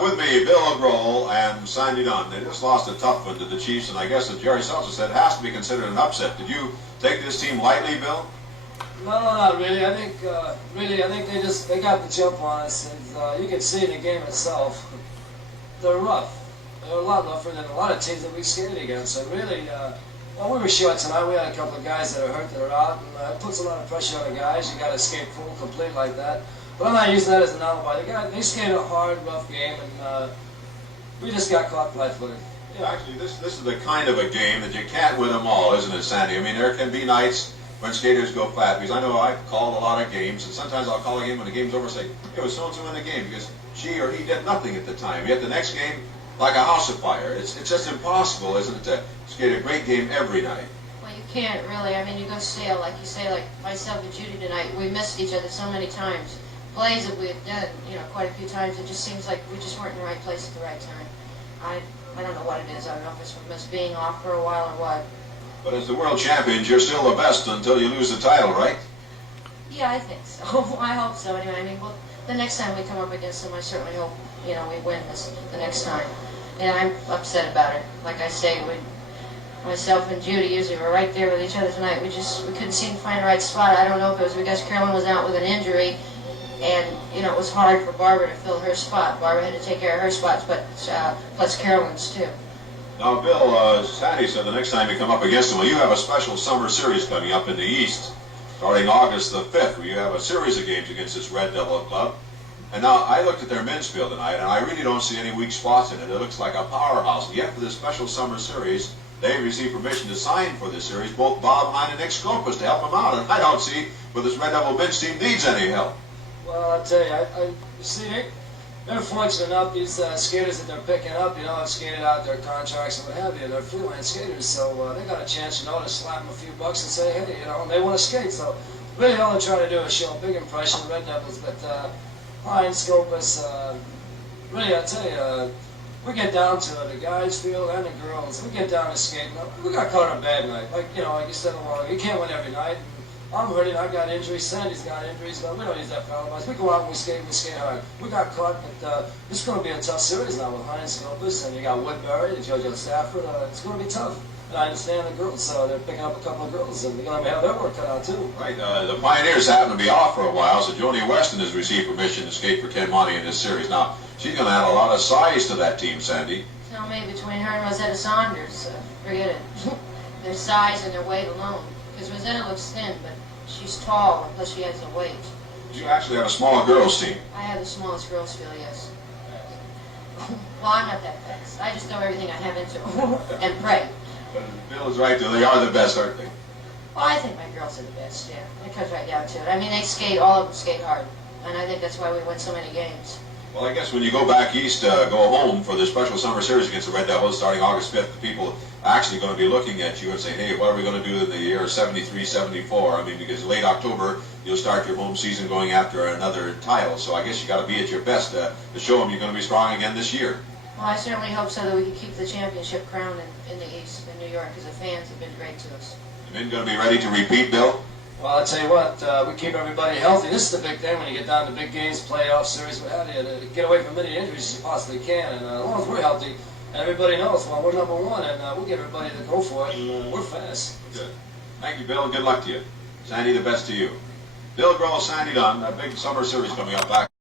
With me, Bill Groll and Sandy Dunn. They just lost a tough one to the Chiefs, and I guess, as Jerry Seltzer said, it has to be considered an upset. Did you take this team lightly, Bill? No, not really. I think, they got the jump on us, and you can see in the game itself, they're rough. They're a lot rougher than a lot of teams that we skated against. So really, well, we were short tonight. We had a couple of guys that are hurt that are out, and it puts a lot of pressure on the guys. You got to skate full, complete like that. But I'm not using that as an alibi. They skated a hard, rough game, and we just got caught flat-footed. Yeah, actually, this is the kind of a game that you can't win them all, isn't it, Sandy? I mean, there can be nights when skaters go flat, because I know I've called a lot of games, and sometimes I'll call a game when the game's over and say, it was so-and-so in the game, because she or he did nothing at the time. Yet the next game, like a house of fire. It's just impossible, isn't it, to skate a great game every night. Well, you can't really. I mean, you go sail, like you say, like myself and Judy tonight, we missed each other so many times. Plays that we have done, quite a few times, it just seems like we just weren't in the right place at the right time. I don't know what it is. I don't know if it's from us being off for a while or what. But as the world champions, you're still the best until you lose the title, right? Yeah, I think so. I hope so. Anyway, I mean, well, the next time we come up against them, I certainly hope, we win the next time. And I'm upset about it. Like I say, myself and Judy usually were right there with each other tonight. We couldn't seem to find the right spot. I don't know if it was because Carolyn was out with an injury, and it was hard for Barbara to fill her spot. Barbara had to take care of her spots, but plus Carolyn's too. Now, Bill, Sandy said the next time you come up against them, well, you have a special summer series coming up in the East, starting August the 5th, where you have a series of games against this Red Devil Club. And now, I looked at their men's field tonight, and I really don't see any weak spots in it. It looks like a powerhouse. And yet, for this special summer series, they received permission to sign for this series both Bob Hine and Nick Scopus to help them out. And I don't see where this Red Devil men's team needs any help. Well, I'll tell you, you see, they're fortunate enough, these skaters that they're picking up, have skated out their contracts and what have you. They're freelance skaters, so they got a chance, to slap them a few bucks and say, hey, they want to skate. So really all they're trying to do is show a big impression of Red Devils. But Hine, Scopus, really, I tell you, we get down to it, the guys field and the girls, we get down to skating. We got caught on a bad night. Like you said a while ago, you can't win every night. I'm hurting, I got injuries, Sandy's got injuries, but we don't use that for alibis. We go out and we skate hard. We got caught, but it's going to be a tough series now with Hine, Scopus, and you got Woodbury, and JoJo Stafford. It's going to be tough. And I understand the girls, so they're picking up a couple of girls, and they're going to have their work cut out too. Right, the Pioneers happen to be off for a while, so Joni Weston has received permission to skate for Ken Monty in this series. Now, she's going to add a lot of size to that team, Sandy. Tell me, between her and Rosetta Saunders, forget it. Their size and their weight alone. Because Rosetta looks thin, but she's tall, and plus she has the weight. You actually have a smaller girls team. I have the smallest girls field, yes. Well, I'm not that fast. I just throw everything I have into them and pray. But Bill is right, though. They are the best, aren't they? Well, I think my girls are the best, yeah. It comes right down to it. I mean, all of them skate hard. And I think that's why we win so many games. Well, I guess when you go back east, go home for the special summer series against the Red Devils starting August 5th, the people are actually going to be looking at you and saying, hey, what are we going to do in the year 73, 74? I mean, because late October, you'll start your home season going after another title. So I guess you got to be at your best to show them you're going to be strong again this year. Well, I certainly hope so that we can keep the championship crown in the East, in New York, because the fans have been great to us. The men going to be ready to repeat, Bill? Well, I'll tell you what, we keep everybody healthy. This is the big thing when you get down to big games, playoff series, what have you, to get away from many injuries as you possibly can. And as long as we're healthy, everybody knows, well, we're number one, and we'll get everybody to go for it, and we're fast. Good. Thank you, Bill, and good luck to you. Sandy, the best to you. Bill Groll, Sandy Dunn, a big summer series coming up back.